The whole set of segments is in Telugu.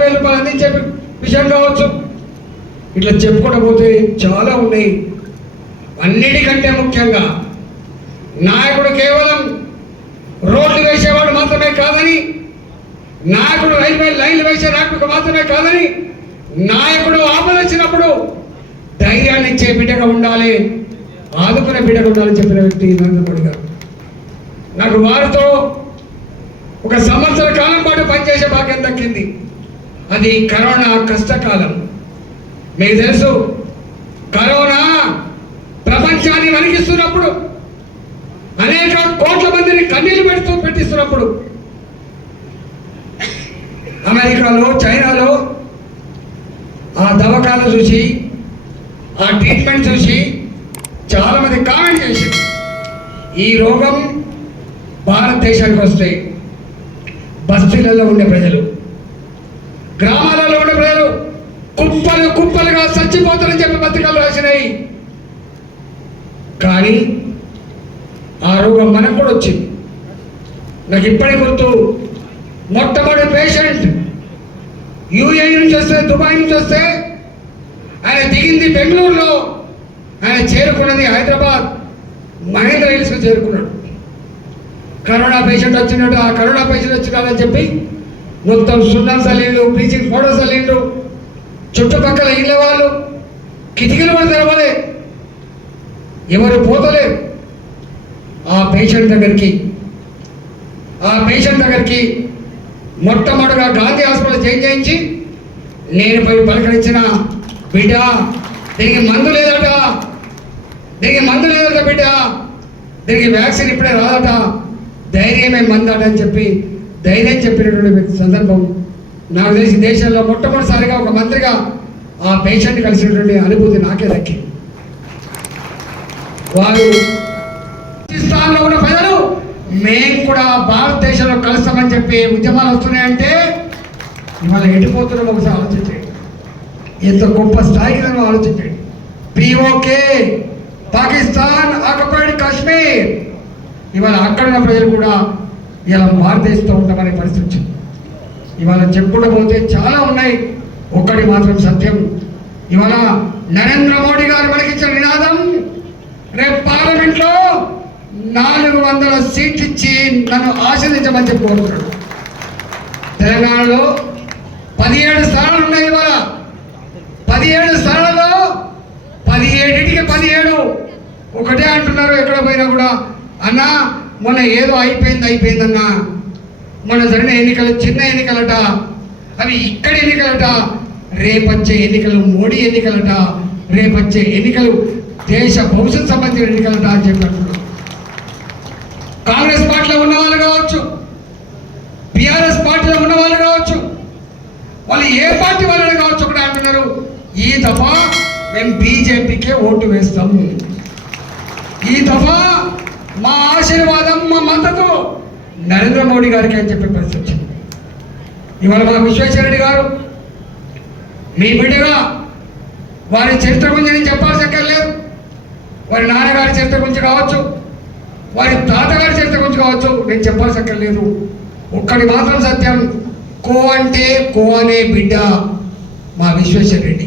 60,000 రూపాయలు అందించే విషయం కావచ్చు. ఇట్లా చెప్పుకుంటూ పోతే చాలా ఉన్నాయి. అన్నిటికంటే ముఖ్యంగా నాయకుడు కేవలం రోడ్లు వేసేవాడు మాత్రమే కాదని, నాయకుడు రైల్వే లైన్లు వేసే నాయకుడు మాత్రమే కాదని, నాయకుడు ఆపద వచ్చినప్పుడు ధైర్యాన్ని ఇచ్చే బిడ్డగా ఉండాలి, ఆదుకునే బిడ్డగా ఉండాలని చెప్పిన వ్యక్తి నరేంద్ర మోడీ గారు. నాకు వారితో 1 సంవత్సర కాలం పాటు పనిచేసే భాగ్యం దక్కింది. అది కరోనా కష్టకాలం. మీకు తెలుసు, కరోనా ప్రపంచాన్ని వణికిస్తున్నప్పుడు, అనేక కోట్ల మందిని కన్నీళ్లు పెట్టిస్తున్నప్పుడు అమెరికాలో, చైనాలో ఆ దవాఖాన చూసి, ఆ ట్రీట్మెంట్ చూసి చాలా మంది కామెంట్ చేశారు, ఈ రోగం భారతదేశానికి వస్తే బస్తీలలో ఉండే ప్రజలు, గ్రామాలలో ఉండే ప్రజలు కుప్పలు కుప్పలుగా చచ్చిపోతారని చెప్పి పత్రికలు రాసినాయి. కానీ ఆ రోగం మనకు కూడా వచ్చింది. నాకు ఇప్పటికి గుర్తు, మొట్టమొదటి పేషెంట్ యూఏఈ నుంచి వస్తే, దుబాయ్ నుంచి వస్తే, ఆయన దిగింది బెంగళూరులో, ఆయన చేరుకున్నది హైదరాబాద్ మహేంద్ర హిల్స్కి చేరుకున్నాడు. కరోనా పేషెంట్ వచ్చినట్టు, ఆ కరోనా పేషెంట్ వచ్చినాడని చెప్పి మొత్తం సున్నం సలీళ్ళు, బ్లీచింగ్ పౌడర్ సలీళ్ళు, చుట్టుపక్కల ఇళ్ళ వాళ్ళు కిటికీలు కూడా తెరవలే, ఎవరు పోతలేరు. ఆ పేషెంట్ దగ్గరికి మొట్టమొదటిగా గాంధీ హాస్పిటల్ చేయించి నేను పోయి పలకరించిన, బిడ్డ దీనికి మందు లేదట, బిడ్డ దీనికి వ్యాక్సిన్ ఇప్పుడే రాదట, ధైర్యమే మందట అని చెప్పి ధైర్యం చెప్పినటువంటి సందర్భం నాకు తెలిసి దేశంలో మొట్టమొదటిసారిగా ఒక మంత్రిగా ఆ పేషెంట్ కలిసినటువంటి అనుభూతి నాకే దక్కింది. వారు పాకిస్తాన్లో ఉన్న ప్రజలు మేము కూడా భారతదేశంలో కలుస్తామని చెప్పి ఉద్యమాలు వస్తున్నాయంటే ఇవాళ ఎడిపోతున్నాం. ఒకసారి ఆలోచించండి, ఎంత గొప్ప స్థాయికి మనం ఆలోచించండి. పిఓకే, పాకిస్తాన్ ఆక్యుపైడ్ కాశ్మీర్, ఇవాళ అక్కడ ఉన్న ప్రజలు కూడా ఇలా భారతదేశంతో ఉంటామనే పరిస్థితి వచ్చింది. ఇవాళ చెప్పుకుంటూ పోతే చాలా ఉన్నాయి. ఒక్కటి మాత్రం సత్యం, ఇవాళ నరేంద్ర మోడీ గారు మనకిచ్చిన నినాదం, రేపు పార్లమెంట్లో 400 సీట్లు ఇచ్చి నన్ను ఆశీర్వదించమని చెప్పి కోరుతున్నాడు. తెలంగాణలో 17 స్థానాలు ఉన్నాయి. ఇవాళ 17 స్థానాల్లో 17కి 17 ఒకటే అంటున్నారు. ఎక్కడ పోయినా కూడా, అన్నా మొన్న ఏదో అయిపోయిందన్నా, మొన్న జరిగిన ఎన్నికలు చిన్న ఎన్నికలట, అవి ఇక్కడ ఎన్నికలట, రేపొచ్చే ఎన్నికలు మోడీ ఎన్నికలట, రేపొచ్చే ఎన్నికలు దేశ భవిష్యత్ సంబంధించిన ఎన్నికలట అని చెప్పి అంటున్నారు. కాంగ్రెస్ పార్టీలో ఉన్న వాళ్ళు కావచ్చు, బీఆర్ఎస్ పార్టీలో ఉన్న వాళ్ళు కావచ్చు, వాళ్ళు ఏ పార్టీ వాళ్ళని కావచ్చు, ఒకటి అంటున్నారు, ఈ దఫా మేము బీజేపీకే ఓటు వేస్తాం, ఈ దఫా మా ఆశీర్వాదం, మా మద్దతు నరేంద్ర మోడీ గారికి అని చెప్పే పరిస్థితి వచ్చింది. ఇవాళ మా విశ్వేశ్వరరెడ్డి గారు మీ బిడ్డగా వారి చరిత్ర గురించి నేను చెప్పాల్సక్కర్లేదు. వారి నాన్నగారి చరిత్ర గురించి కావచ్చు, వారి తాతగారి చరిత్ర గురించి కావచ్చు, నేను చెప్పాల్సక్కర్లేదు. ఒక్కడి మాత్రం సత్యం, కో అంటే కో అనే బిడ్డ మా విశ్వేశ్వరరెడ్డి.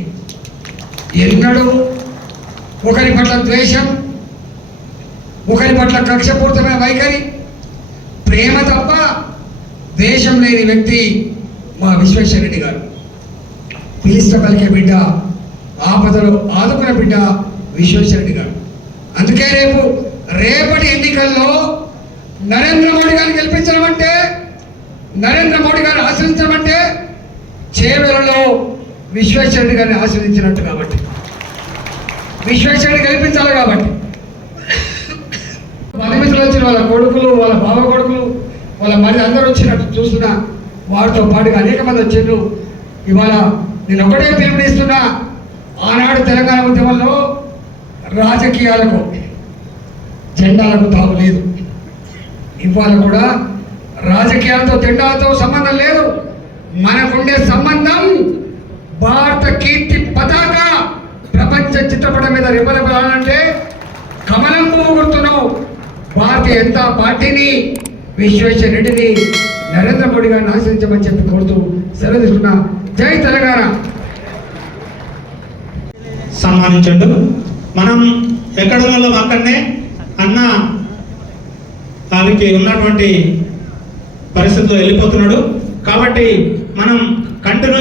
ఎన్నడూ ఒకరి పట్ల ద్వేషం, ఒకరి పట్ల కక్షపూరితమైన వైఖరి, ప్రేమ తప్ప ద్వేషం లేని వ్యక్తి మా విశ్వేశ్వరరెడ్డి గారు. పిలిస్తే పలికే బిడ్డ, ఆపదలో ఆదుకునే బిడ్డ విశ్వేశ్వరరెడ్డి గారు. అందుకే రేపటి ఎన్నికల్లో నరేంద్ర మోడీ గారిని గెలిపించడం అంటే, నరేంద్ర మోడీ గారిని ఆశ్రయించడం అంటే చేవెలలో విశ్వేశ్వరరెడ్డి గారిని ఆశ్రయించినట్టు. కాబట్టి విశ్వేశ్వరరెడ్డి గెలిపించాలి. కాబట్టి బంధుమిత్రులు వచ్చిన వాళ్ళ కొడుకులు, వాళ్ళ బావ కొడుకులు, వాళ్ళ మరి అందరూ వచ్చినట్టు చూస్తున్నా, వారితో పాటుగా అనేక మంది వచ్చారు. ఇవాళ నేను ఒకటే పిలుపునిస్తున్నా, ఆనాడు తెలంగాణ ఉద్యమంలో రాజకీయాలకు జెండాలకు తావు లేదు. ఇవాళ కూడా రాజకీయాలతో జెండాలతో సంబంధం లేదు. మనకుండే సంబంధం భారత కీర్తి పతాక ప్రపంచ చిత్రపటం మీద రెపరెపలాలంటే కమలం పువ్వు గుర్తున్నావు భారతీయ జనతా పార్టీని, విశ్వేశ్వరరెడ్డిని, నరేంద్ర మోడీ గారిని ఆశ్రయించమని చెప్పి కోరుతూ సెలవు తీసుకున్నా. జై తెలంగాణ. సన్మానించండు. మనం ఎక్కడ ఉన్నాం అక్కడనే అన్న వారికి ఉన్నటువంటి పరిస్థితుల్లో వెళ్ళిపోతున్నాడు. కాబట్టి మనం కంటిన్యూ